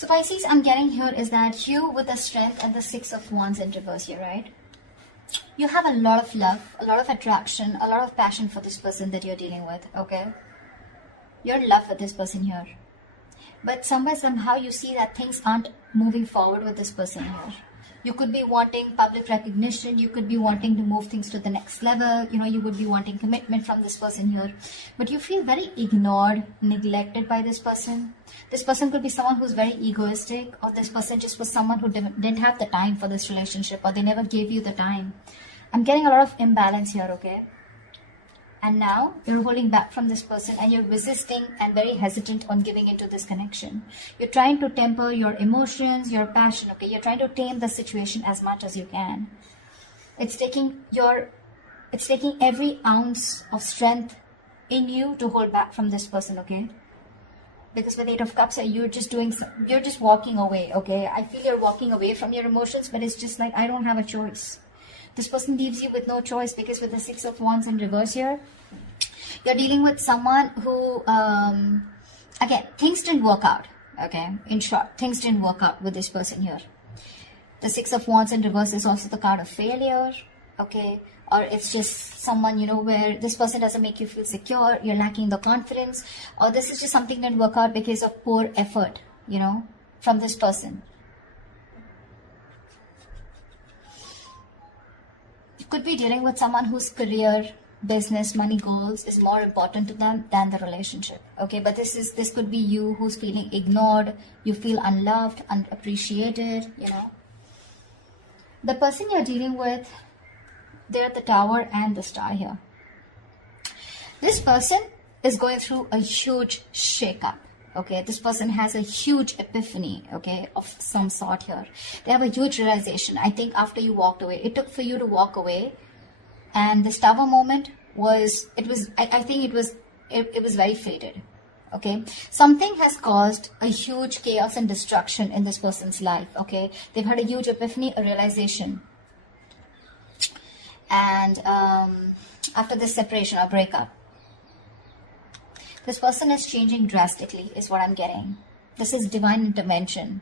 So Pisces, I'm getting here is that you with the strength and the Six of Wands in reverse here, right? You have a lot of love, a lot of attraction, a lot of passion for this person that you're dealing with, okay? You're in love with this person here. But somehow you see that things aren't moving forward with this person here. You could be wanting public recognition. You could be wanting to move things to the next level. You know, you would be wanting commitment from this person here. But you feel very ignored, neglected by this person. This person could be someone who's very egoistic, or this person just was someone who didn't have the time for this relationship, or they never gave you the time. I'm getting a lot of imbalance here, okay? And now you're holding back from this person and you're resisting and very hesitant on giving into this connection. You're trying to temper your emotions, your passion, okay? You're trying to tame the situation as much as you can. It's taking every ounce of strength in you to hold back from this person, okay? Because with Eight of Cups, you're just walking away, okay? I feel you're walking away from your emotions, but it's just like, I don't have a choice. This person leaves you with no choice, because with the Six of Wands in reverse here, you're dealing with someone who, again, things didn't work out, okay? In short, things didn't work out with this person here. The Six of Wands in reverse is also the card of failure, okay? Or it's just someone, you know, where this person doesn't make you feel secure, you're lacking the confidence, or this is just something that didn't work out because of poor effort, you know, from this person. Could be dealing with someone whose career, business, money goals is more important to them than the relationship, okay? But this could be you who's feeling ignored, you feel unloved, unappreciated, you know. The person you're dealing with, they're at the Tower and the Star here. This person is going through a huge shakeup. Okay, this person has a huge epiphany, okay, of some sort here. They have a huge realization. I think after you walked away, it took for you to walk away, and this Tower moment was very fated. Okay, something has caused a huge chaos and destruction in this person's life. Okay, they've had a huge epiphany, a realization, and after this separation or breakup, this person is changing drastically, is what I'm getting. This is divine intervention.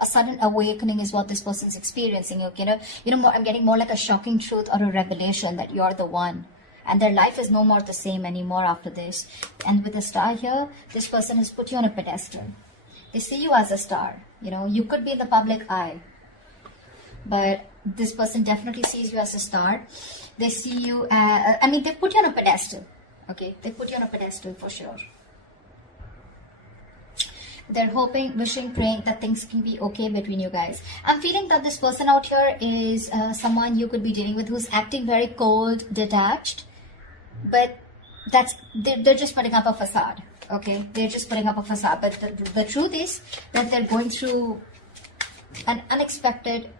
A sudden awakening is what this person's experiencing. Okay, I'm getting more like a shocking truth or a revelation that you're the one. And their life is no more the same anymore after this. And with the Star here, this person has put you on a pedestal. They see you as a star. You know, you could be in the public eye, but this person definitely sees you as a star. They see you as, they put you on a pedestal. Okay, they put you on a pedestal for sure. They're hoping, wishing, praying that things can be okay between you guys. I'm feeling that this person out here is someone you could be dealing with who's acting very cold, detached. But they're just putting up a facade. Okay, they're just putting up a facade. But the truth is that they're going through an unexpected,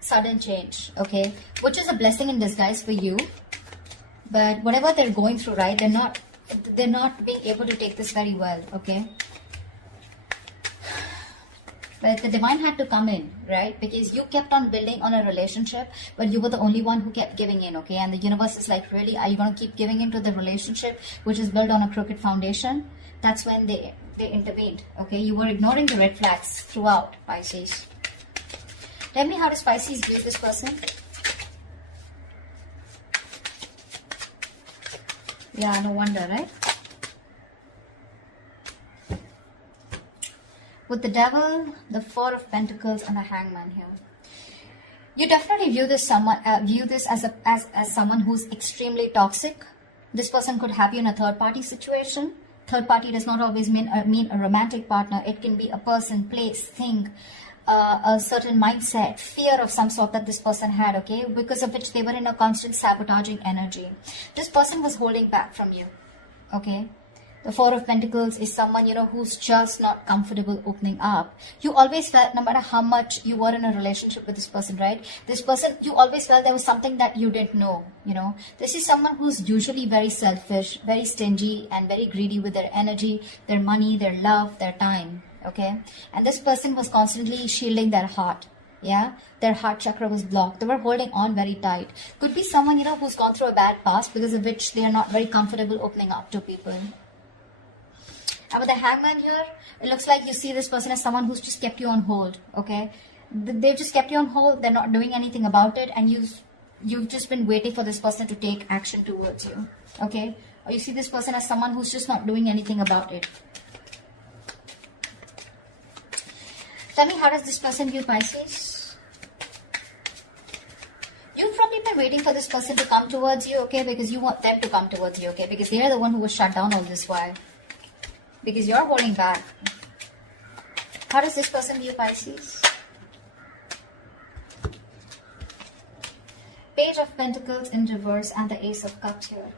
sudden change. Okay, which is a blessing in disguise for you. But whatever they're going through, right, they're not being able to take this very well, okay? But the divine had to come in, right? Because you kept on building on a relationship, but you were the only one who kept giving in, okay? And the universe is like, really, are you going to keep giving into the relationship, which is built on a crooked foundation? That's when they intervened, okay? You were ignoring the red flags throughout, Pisces. Tell me, how does Pisces view this person? Yeah, no wonder, right? With the Devil, the Four of Pentacles, and the Hangman here. You definitely view this as someone who's extremely toxic. This person could have you in a third-party situation. Third party does not always mean a romantic partner. It can be a person, place, thing, a certain mindset, fear of some sort that this person had, okay, because of which they were in a constant sabotaging energy. This person was holding back from you, okay. The Four of Pentacles is someone, who's just not comfortable opening up. You always felt, no matter how much you were in a relationship with this person, right? This person, you always felt there was something that you didn't know, This is someone who's usually very selfish, very stingy, and very greedy with their energy, their money, their love, their time, okay? And this person was constantly shielding their heart. Yeah, their heart chakra was blocked. They were holding on very tight. Could be someone, who's gone through a bad past, because of which they are not very comfortable opening up to people. And with the Hangman here, it looks like you see this person as someone who's just kept you on hold, okay? They've just kept you on hold, they're not doing anything about it, and you've just been waiting for this person to take action towards you, okay? Or you see this person as someone who's just not doing anything about it. Tell me, how does this person view Pisces? You've probably been waiting for this person to come towards you, okay? Because you want them to come towards you, okay? Because they're the one who was shut down all this while. Because you're holding back. How does this person view Pisces? Page of Pentacles in reverse and the Ace of Cups here.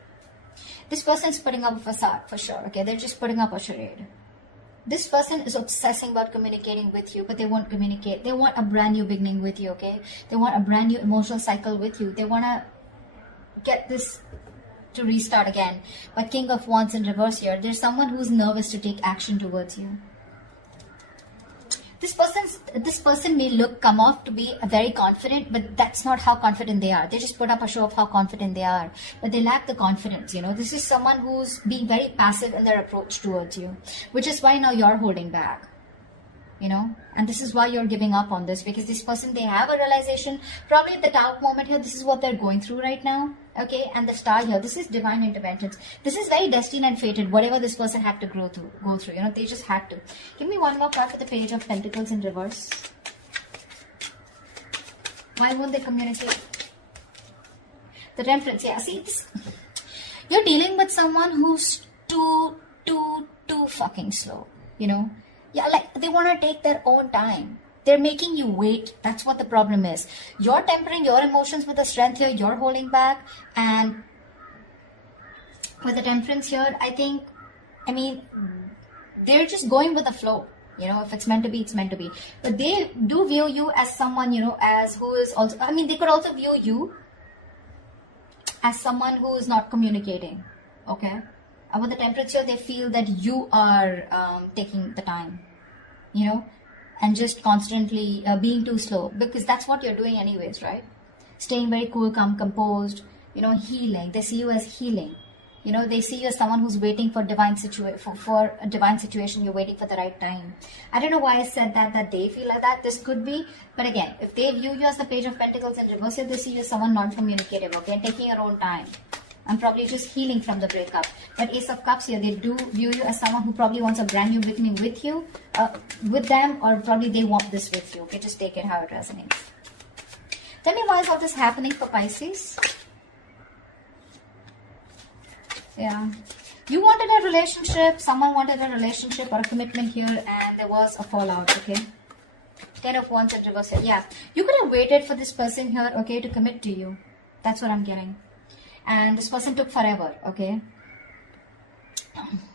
This person's putting up a facade for sure, okay? They're just putting up a charade. This person is obsessing about communicating with you, but they won't communicate. They want a brand new beginning with you, okay? They want a brand new emotional cycle with you. They want to get this to restart again. But King of Wands in reverse here, there's someone who's nervous to take action towards you. This person may come off to be very confident, but that's not how confident they are. They just put up a show of how confident they are, but they lack the confidence, you know. This is someone who's being very passive in their approach towards you, which is why now you're holding back, you know. And this is why you're giving up on this, because this person, they have a realization, probably at the dark moment here, this is what they're going through right now, okay? And the star here, this is divine interventions. This is very destined and fated, whatever this person had to go through, you know, they just had to. Give me one more card for the Page of Pentacles in reverse. Why won't they communicate? The Temperance, yeah, see this. You're dealing with someone who's too fucking slow, you know? Yeah, like they want to take their own time. They're making you wait. That's what the problem is. You're tempering your emotions with the strength here. You're holding back. And with the Temperance here, I mean, they're just going with the flow. You know, if it's meant to be, it's meant to be. But they do view you as someone, you know, as who is also, I mean, they could also view you as someone who is not communicating. Okay? And with the Temperance here, they feel that you are taking the time, you know, and just constantly being too slow, because that's what you're doing anyways, right? Staying very cool, calm, composed, you know, healing. They see you as healing. You know, they see you as someone who's waiting for for a divine situation. You're waiting for the right time. I don't know why I said that they feel like that. This could be, but again, if they view you as the Page of Pentacles in reverse, they see you as someone non-communicative, okay, and taking your own time. And probably just healing from the breakup. But Ace of Cups here, they do view you as someone who probably wants a brand new beginning with you, with them, or probably they want this with you. Okay, just take it how it resonates. Tell me, why is all this happening for Pisces? Yeah. You wanted a relationship, someone wanted a relationship or a commitment here, and there was a fallout, okay? 10 of Wands in reverse here. Yeah. You could have waited for this person here, okay, to commit to you. That's what I'm getting. And this person took forever, okay?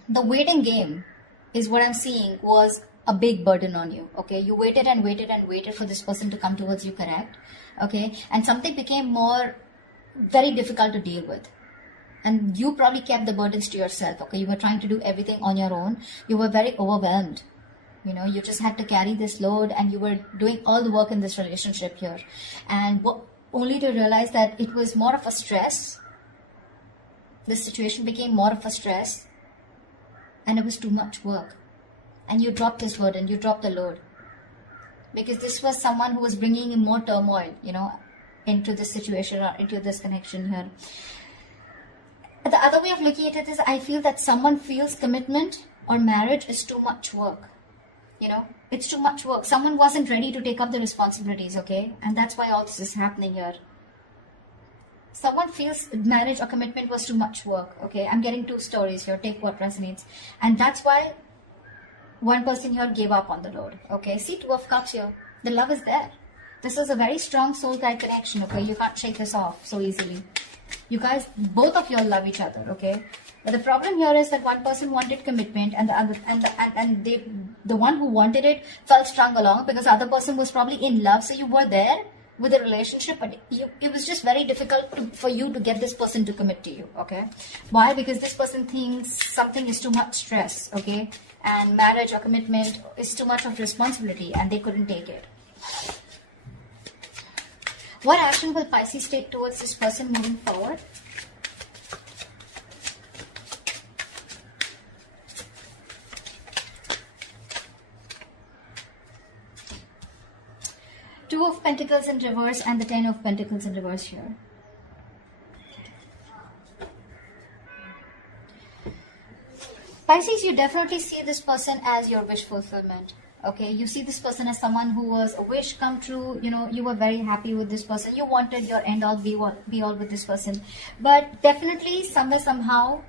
The waiting game is what I'm seeing was a big burden on you, okay? You waited and waited and waited for this person to come towards you, correct? Okay? And something became very difficult to deal with. And you probably kept the burdens to yourself, okay? You were trying to do everything on your own. You were very overwhelmed. You know, you just had to carry this load, and you were doing all the work in this relationship here. And only to realize that it was more of a stress. This situation became more of a stress, and it was too much work. And you dropped this burden, you dropped the load. Because this was someone who was bringing in more turmoil, you know, into this situation or into this connection here. The other way of looking at it is, I feel that someone feels commitment or marriage is too much work. You know, it's too much work. Someone wasn't ready to take up the responsibilities, okay? And that's why all this is happening here. Someone feels marriage or commitment was too much work, okay? I'm getting two stories here. Take what resonates. And that's why one person here gave up on the load, okay? See, 2 of Cups here. The love is there. This is a very strong soul tie connection, okay? You can't shake this off so easily. You guys, both of you all love each other, okay? But the problem here is that one person wanted commitment, and the other, the one who wanted it felt strung along because the other person was probably in love. So you were there with a relationship, but it was just very difficult for you to get this person to commit to you, okay? Why? Because this person thinks something is too much stress, okay? And marriage or commitment is too much of responsibility, and they couldn't take it. What action will Pisces take towards this person moving forward? Two of Pentacles in reverse and the Ten of Pentacles in reverse here. Pisces, you definitely see this person as your wish fulfillment. Okay, you see this person as someone who was a wish come true. You know, you were very happy with this person. You wanted your end all be all with this person. But definitely, somewhere, somehow,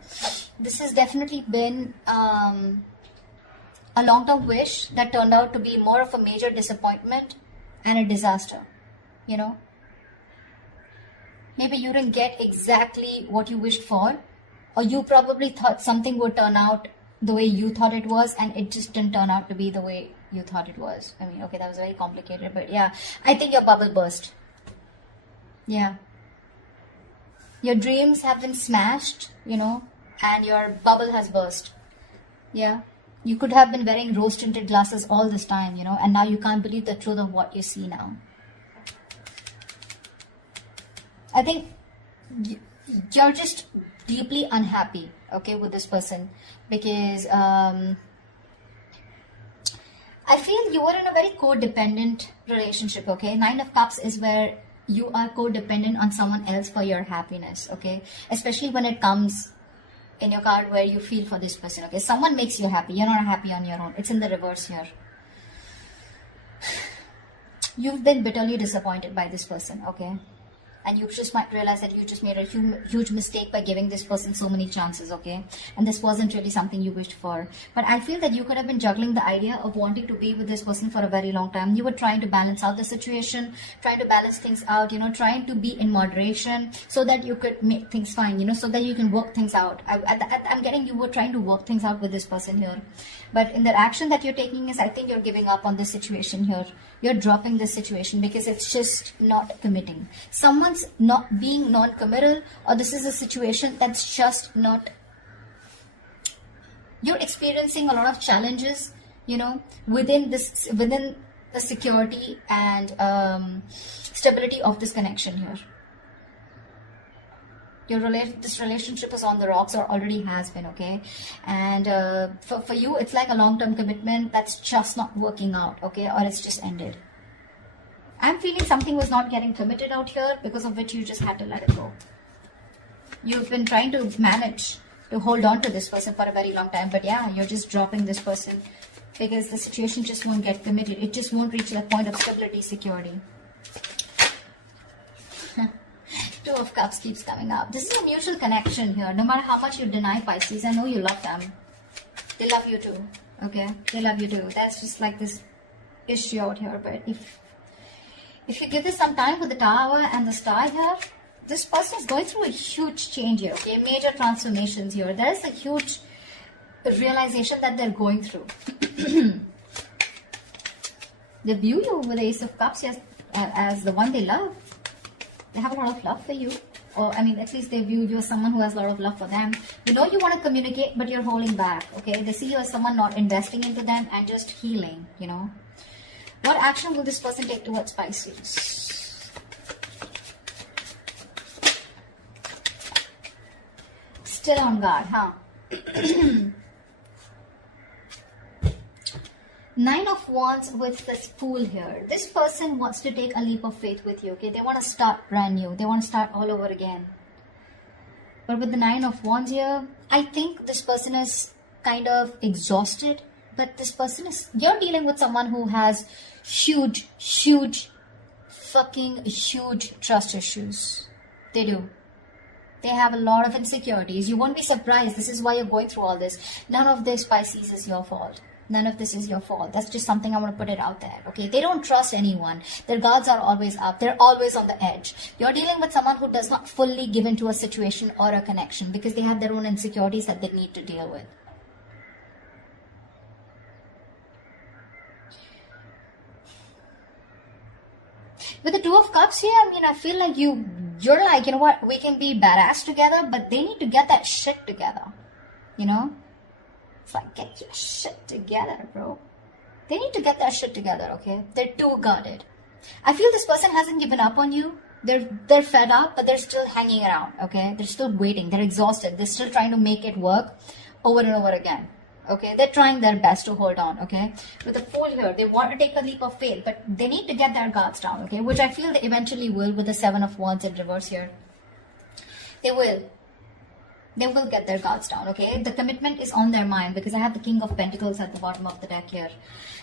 this has definitely been a long-term wish that turned out to be more of a major disappointment and a disaster. You know, maybe you didn't get exactly what you wished for, or you probably thought something would turn out the way you thought it was, and it just didn't turn out to be the way you thought it was. I mean, okay, that was very complicated, but yeah, I think your bubble burst. Yeah. Your dreams have been smashed, you know, and your bubble has burst. Yeah. You could have been wearing rose-tinted glasses all this time, you know, and now you can't believe the truth of what you see now. I think you're just deeply unhappy, okay, with this person, because I feel you are in a very codependent relationship, okay. 9 of Cups is where you are codependent on someone else for your happiness, okay, especially when it comes in your card where you feel for this person, okay. Someone makes you happy, you're not happy on your own. It's in the reverse here. You've been bitterly disappointed by this person, okay. And you just might realize that you just made a huge mistake by giving this person so many chances, okay? And this wasn't really something you wished for. But I feel that you could have been juggling the idea of wanting to be with this person for a very long time. You were trying to balance out the situation, trying to balance things out, you know, trying to be in moderation so that you could make things fine, you know, so that you can work things out. I'm getting you were trying to work things out with this person here. But in the action that you're taking is, I think you're giving up on this situation here. You're dropping this situation because it's just not committing. Someone's not being non-committal, or this is a situation that's just not. You're experiencing a lot of challenges, you know, within the security and stability of this connection here. This relationship is on the rocks, or already has been, okay. And for you, it's like a long-term commitment that's just not working out, okay, or it's just ended. I'm feeling something was not getting committed out here, because of which you just had to let it go. You've been trying to manage to hold on to this person for a very long time, but yeah, you're just dropping this person because the situation just won't get committed. It just won't reach that point of stability, security. 2 of Cups keeps coming up. This is a mutual connection here. No matter how much you deny Pisces, I know you love them. They love you too. Okay? They love you too. That's just like this issue out here. But if you give this some time with the Tower and the Star here, this person is going through a huge change here. Okay? Major transformations here. There is a huge realization that they're going through. They view you with the Ace of Cups as the one they love. They have a lot of love for you, or I mean, at least they view you as someone who has a lot of love for them. You know you want to communicate, but you're holding back, okay? They see you as someone not investing into them and just healing, you know. What action will this person take towards Pisces? Still on guard, huh? 9 of Wands with this Fool here. This person wants to take a leap of faith with you, okay? They want to start brand new. They want to start all over again. But with the 9 of Wands here, I think this person is kind of exhausted. But this person is... You're dealing with someone who has huge trust issues. They do. They have a lot of insecurities. You won't be surprised. This is why you're going through all this. None of this, Pisces, is your fault. None of this is your fault. That's just something I want to put it out there, okay? They don't trust anyone. Their guards are always up. They're always on the edge. You're dealing with someone who does not fully give into a situation or a connection because they have their own insecurities that they need to deal with. With the 2 of Cups here, I mean, I feel like you're like, you know what, we can be badass together, but they need to get that shit together, you know? It's like, get your shit together, bro. They need to get that shit together, okay? They're too guarded. I feel this person hasn't given up on you. They're fed up, but they're still hanging around, okay? They're still waiting. They're exhausted. They're still trying to make it work over and over again, Okay, they're trying their best to hold on. Okay, with the Fool here, they want to take a leap of faith, but they need to get their guards down. Okay, which I feel they eventually will with the Seven of Wands in reverse here. They will get their guards down. Okay, the commitment is on their mind because I have the King of Pentacles at the bottom of the deck here.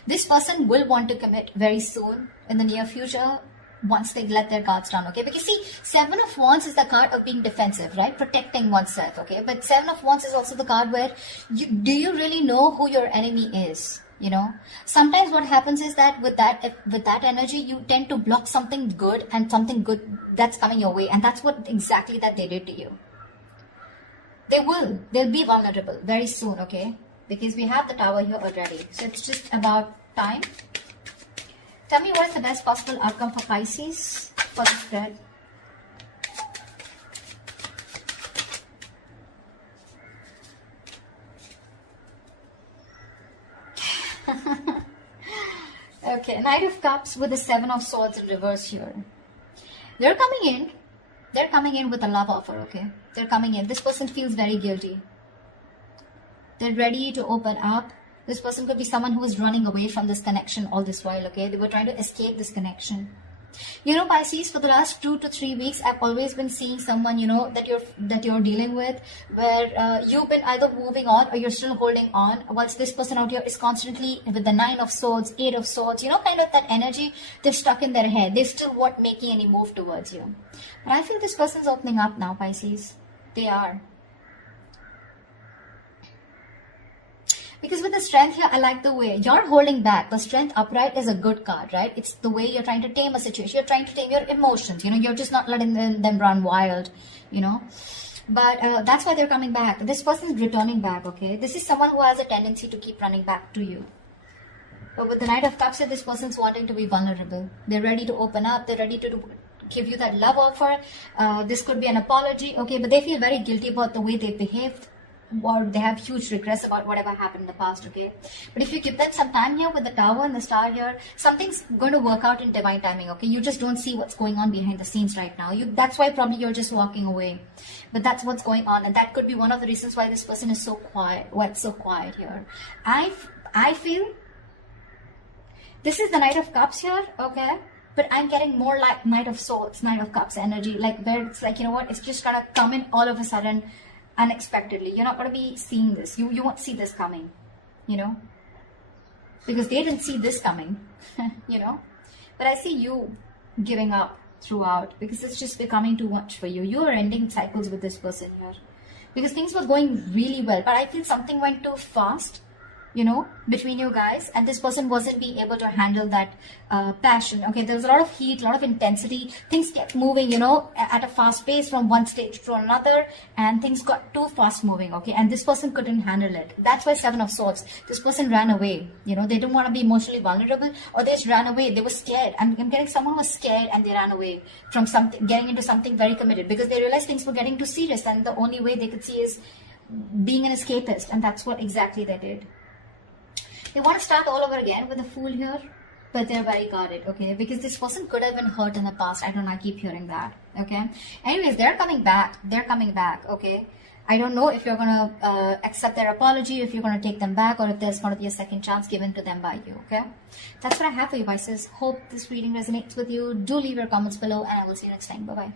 This person will want to commit very soon in the near future, once they let their guards down. Okay, because see, Seven of Wands is the card of being defensive, right? Protecting oneself. Okay, but Seven of Wands is also the card where do you really know who your enemy is? You know, sometimes what happens is that with that energy, you tend to block something good and something good that's coming your way, and that's what exactly that they did to you. They'll be vulnerable very soon. Okay, because we have the Tower here already, so it's just about time. Tell me what is the best possible outcome for Pisces for the spread. Okay, Knight of Cups with the Seven of Swords in reverse here. They're coming in with a love offer. Okay, they're coming in. This person feels very guilty. They're ready to open up. This person could be someone who is running away from this connection all this while. Okay, they were trying to escape this connection. You know, Pisces, for the last 2 to 3 weeks, I've always been seeing someone, you know, that you're dealing with, where you've been either moving on or you're still holding on, whilst this person out here is constantly with the Nine of Swords, Eight of Swords, you know, kind of that energy. They're stuck in their head. They still weren't making any move towards you. But I feel this person's opening up now, Pisces. They are. Because with the Strength here, I like the way you're holding back. The Strength upright is a good card, right? It's the way you're trying to tame a situation. You're trying to tame your emotions. You know, you're just not letting them run wild, you know. But that's why they're coming back. This person's returning back, okay? This is someone who has a tendency to keep running back to you. But with the Knight of Cups here, this person's wanting to be vulnerable. They're ready to open up. They're ready to give you that love offer. This could be an apology, okay? But they feel very guilty about the way they behaved, or they have huge regrets about whatever happened in the past, okay? But if you give them some time here with the Tower and the Star here, something's going to work out in divine timing, okay? You just don't see what's going on behind the scenes right now. That's why probably you're just walking away. But that's what's going on, and that could be one of the reasons why this person is so quiet. What's so quiet here? I feel this is the Knight of Cups here, okay? But I'm getting more like Knight of Swords, Knight of Cups energy, like where it's like, you know what, it's just gonna come in all of a sudden, unexpectedly. You're not going to be seeing this. You won't see this coming, you know, because they didn't see this coming, you know. But I see you giving up throughout because it's just becoming too much for you. You are ending cycles with this person here because things were going really well, but I feel something went too fast, you know, between you guys, and this person wasn't being able to handle that passion. Okay, there was a lot of heat, a lot of intensity. Things kept moving, you know, at a fast pace from one stage to another, and things got too fast moving. Okay, and this person couldn't handle it. That's why Seven of Swords. This person ran away. You know, they didn't want to be emotionally vulnerable, or they just ran away. They were scared. I'm getting someone who was scared and they ran away from something, getting into something very committed because they realized things were getting too serious, and the only way they could see is being an escapist, and that's what exactly they did. They want to start all over again with the Fool here, but they're very guarded, okay? Because this person could have been hurt in the past. I don't know, I keep hearing that, okay? Anyways, they're coming back. They're coming back, okay? I don't know if you're going to accept their apology, if you're going to take them back, or if there's going to be a second chance given to them by you, okay? That's what I have for you, Pisces. Hope this reading resonates with you. Do leave your comments below, and I will see you next time. Bye-bye.